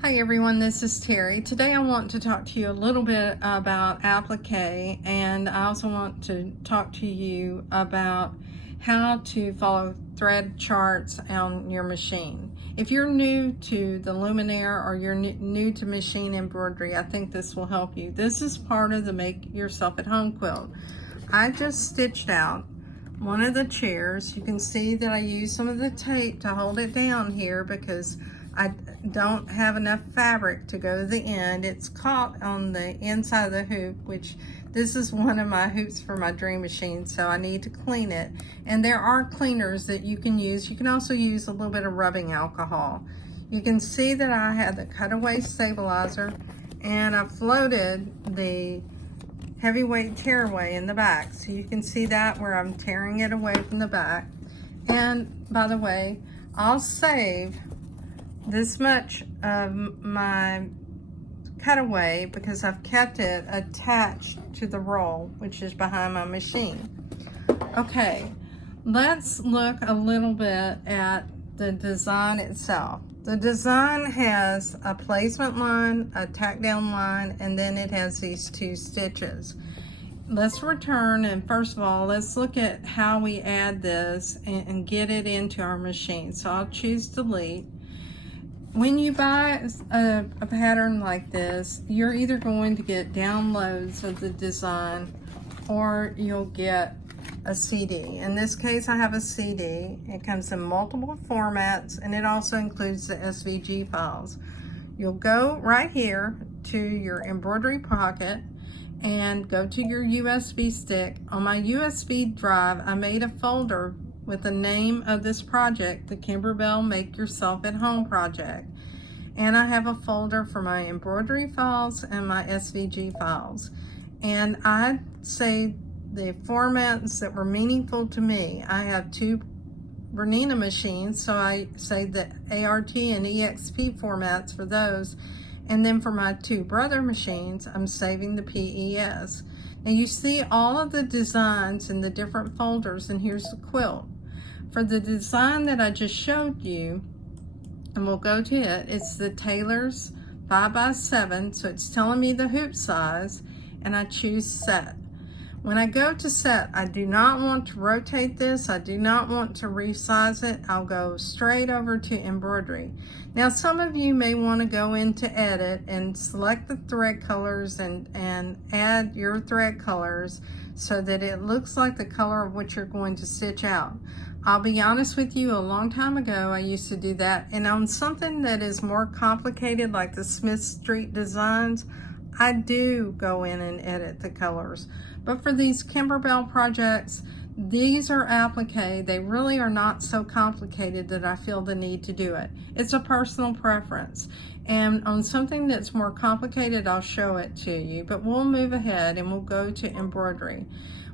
Hi everyone, this is Terry. Today I want to talk to you a little bit about applique, and I also want to talk to you about how to follow thread charts on your machine. If you're new to the luminaire or you're new to machine embroidery, I think this will help you. This is part of the Make Yourself at Home quilt. I just stitched out one of the chairs. You can see that I used some of the tape to hold it down here because I don't have enough fabric to go to the end. It's caught on the inside of the hoop, which this is one of my hoops for my Dream Machine, so I need to clean it. And there are cleaners that you can use. You can also use a little bit of rubbing alcohol. You can see that I had the cutaway stabilizer, and I floated the heavyweight tearaway in the back. So you can see that where I'm tearing it away from the back. And by the way, I'll save this much of my cutaway because I've kept it attached to the roll, which is behind my machine. Okay, let's look a little bit at the design itself. The design has a placement line, a tack down line, and then it has these two stitches. Let's return, and first of all, let's look at how we add this and get it into our machine. So I'll choose delete. When you buy a pattern like this, you're either going to get downloads of the design or you'll get a CD. In this case, I have a CD. It comes in multiple formats, and it also includes the SVG files. You'll go right here to your embroidery pocket and go to your USB stick. On my USB drive, I made a folder with the name of this project, the Kimberbell Make Yourself at Home project. And I have a folder for my embroidery files and my SVG files. And I say the formats that were meaningful to me. I have two Bernina machines, so I say the ART and EXP formats for those. And then for my two brother machines, I'm saving the PES. Now you see all of the designs in the different folders, and here's the quilt. For the design that I just showed you, and we'll go to it, it's the Taylor's 5x7, so it's telling me the hoop size, and I choose set. When I go to set, I do not want to rotate this, I do not want to resize it, I'll go straight over to embroidery. Now some of you may want to go into edit and select the thread colors and add your thread colors so that it looks like the color of what you're going to stitch out. I'll be honest with you, a long time ago I used to do that, and on something that is more complicated like the Smith Street designs, I do go in and edit the colors. But for these Kimberbell projects, these are applique. They really are not so complicated that I feel the need to do it. It's a personal preference. And on something that's more complicated, I'll show it to you. But we'll move ahead and we'll go to embroidery.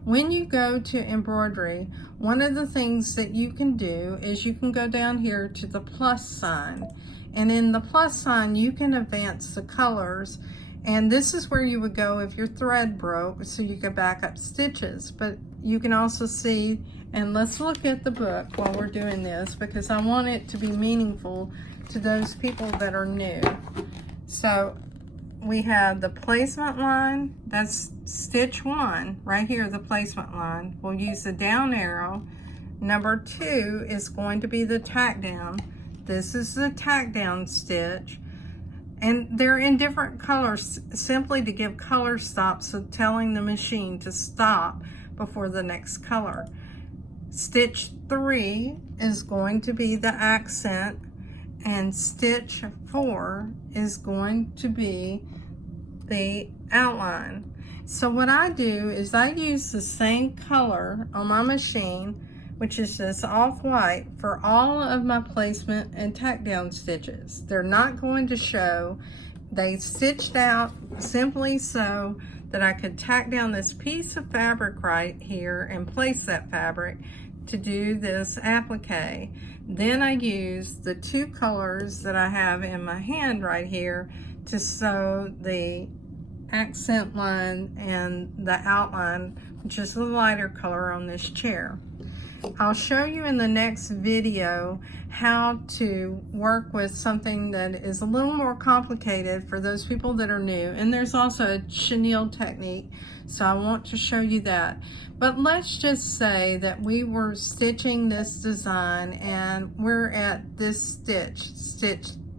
When you go to embroidery, one of the things that you can do is you can go down here to the plus sign. And in the plus sign, you can advance the colors. And this is where you would go if your thread broke, so you could back up stitches. But you can also see, and let's look at the book while we're doing this, because I want it to be meaningful to those people that are new. So we have the placement line, that's stitch 1, right here, the placement line. We'll use the down arrow. Number 2 is going to be the tack down. This is the tack down stitch. And they're in different colors simply to give color stops, so telling the machine to stop before the next color. Stitch 3 is going to be the accent, and stitch 4 is going to be the outline. So what I do is I use the same color on my machine, which is this off-white, for all of my placement and tack down stitches. They're not going to show. They stitched out simply so that I could tack down this piece of fabric right here and place that fabric to do this applique. Then I use the two colors that I have in my hand right here to sew the accent line and the outline, which is the lighter color on this chair. I'll show you in the next video how to work with something that is a little more complicated for those people that are new. And there's also a chenille technique, so I want to show you that. But let's just say that we were stitching this design and we're at this stitch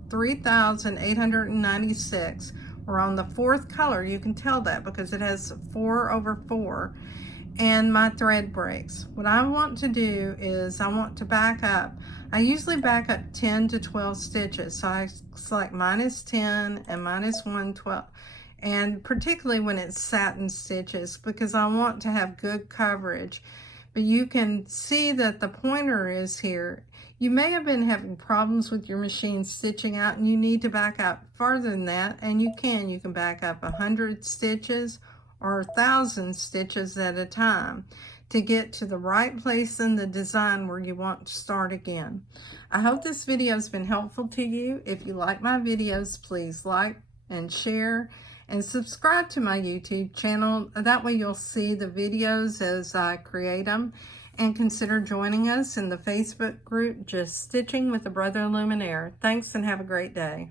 3,896. We're on the 4th color. You can tell that because it has 4 over 4. And my thread breaks. What I want to do is I want to back up. I usually back up 10 to 12 stitches. So I select -10 and -112. And particularly when it's satin stitches, because I want to have good coverage. But you can see that the pointer is here. You may have been having problems with your machine stitching out and you need to back up farther than that, and you can back up 100 stitches or 1,000 stitches at a time to get to the right place in the design where you want to start again. I hope this video has been helpful to you. If you like my videos, please like and share and subscribe to my YouTube channel. That way you'll see the videos as I create them. And consider joining us in the Facebook group, Just Stitching with a Brother Luminaire. Thanks and have a great day.